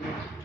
อ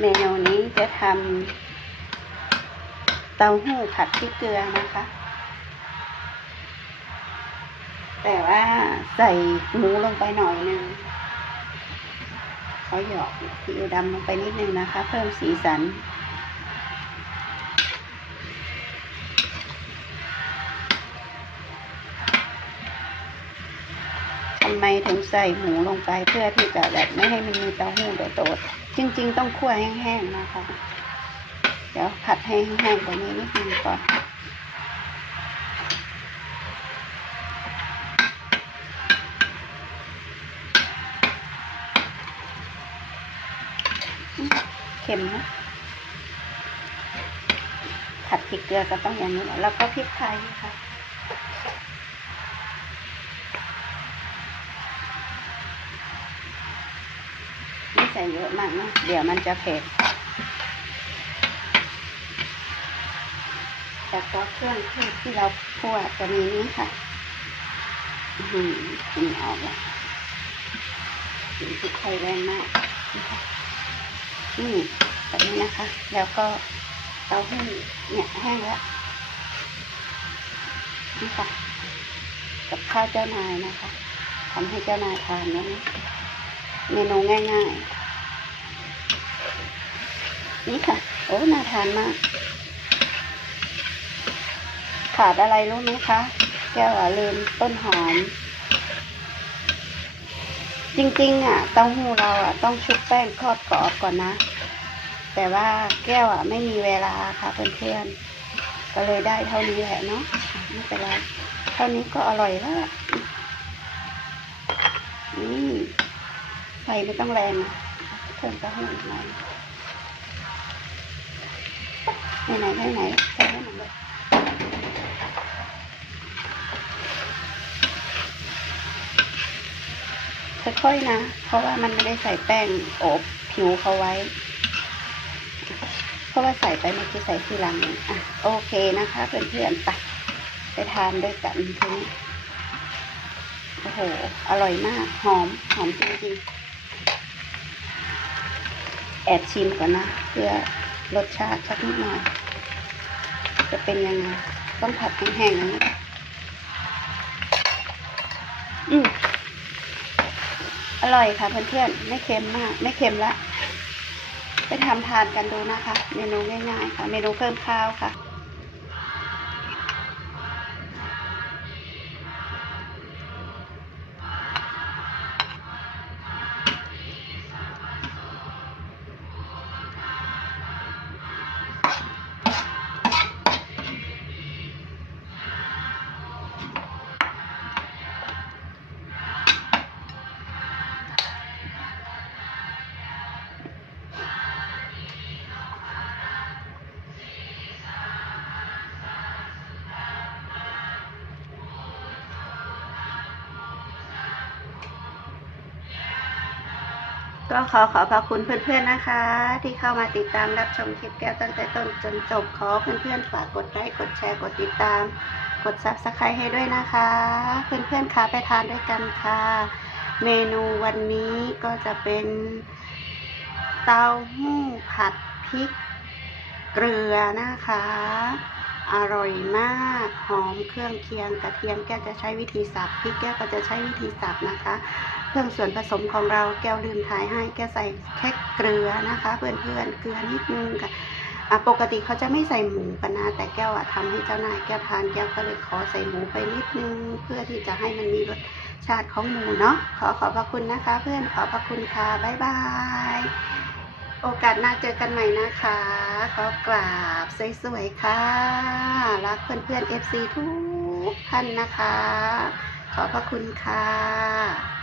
เมนูนี้จะทำเต้าหู้ผัดพริกเกลือนะคะ แต่ว่าใส่หมูลงไปหน่อยนึงเขาหยอกซีอิ๊วดำลงไปนิดนึงนะคะ เพิ่มสีสัน ทำไมถึงใส่หมูลงไปเพื่อที่จะแบบไม่ให้มันมีเต้าหู้โดดๆ จริง ๆ ต้องคั่วแห้งๆนะคะ เดี๋ยวผัดให้แห้งๆกว่านี้นิดนึงก่อนเค็มนะผัดพริกเกลือก็ต้องอย่างนี้แหละแล้วก็พริกไทยค่ะ ส่เยอะมากนะเดี๋ยวมันจะเผ็ดแต่ก็เครื่องเทศที่เราคั่วจะมีนี้ค่ะอือหือกินออกแล้วกลินพริกไทยแรงมากนี่ค่ะนี่แบบนี้นะคะ แล้วก็เต้าหู้เนี่ยแห้งแล้วนี่ค่ะกับข้าวเจ้านายนะคะทำให้เจ้านายทานแล้วนะเมนูง่าย ๆ นี่ค่ะ โอ้ น่าทานมาก ขาดอะไรรู้ไหมคะ แก้วอะลืมต้นหอม จริงๆ อะ เต้าหู้เราอะ ต้องชุบแป้งทอดกรอบก่อนนะ แต่ว่าแก้วอะ ไม่มีเวลาค่ะเพื่อนๆ ก็เลยได้เท่านี้แหละเนาะ ไม่เป็นไร เท่านี้ก็อร่อยแล้วล่ะอืมไฟไม่ต้องแรงนะเพิ่มเต้าหู้อีกหน่อย ไหนไหนไหนใส่ให้หมดเลยค่อยๆนะ เพราะว่ามันไม่ได้ใส่แป้งโอบผิวเขาไว้ เพราะว่าใส่ไปเมื่อกี้ใส่ทีหลังอะโอเคนะคะเพื่อนๆไปไปทานด้วยกันทีนี้โอ้โห อร่อยมาก หอม หอมจริงๆ แอบชิมก่อนนะ เพื่อ รสชาติสักนิดหน่อย จะเป็นยังไง ต้องผัดแห้งๆอย่างนี้อืมอร่อยค่ะเพื่อนๆ ไม่เค็มมาก ไม่เค็มละ ไปทำทานกันดูนะคะ เมนูง่ายๆค่ะ เมนูเพิ่มข้าวค่ะ ก็ขอขอบพระคุณเพื่อนๆนะคะ ที่เข้ามาติดตามรับชมคลิปแก้วตั้งแต่ต้นจนจบขอเพื่อนๆฝากกดไลค์กดแชร์กดติดตาม กดซับสไครต์ให้ด้วยนะคะ เพื่อนๆคะไปทานด้วยกันค่ะ เมนูวันนี้ก็จะเป็นเต้าหู้ผัดพริกเกลือนะคะ อร่อยมากหอมเครื่องเคียงกระเทียมแก้วจะใช้วิธีสับพริกแก้วก็จะใช้วิธีสับนะคะ เครื่องส่วนผสมของเราแก้วลืมถ่ายให้แก้วใส่แค่เกลือนะคะ เพื่อนๆเกลือนิดนึงค่ะปกติเขาจะไม่ใส่หมูกันนะแต่แก้วอะทำให้เจ้านายแก้วทานแก้วก็เลยขอใส่หมูไปนิดนึง เพื่อที่จะให้มันมีรสชาติของหมูเนาะขอขอบพระคุณนะคะ เพื่อนขอบพระคุณค่ะบ๊ายบาย โอกาสหน้าเจอกันใหม่นะคะ ขอกราบสวยๆค่ะ รักเพื่อนๆ FC ทุกท่านนะคะ ขอบพระคุณค่ะ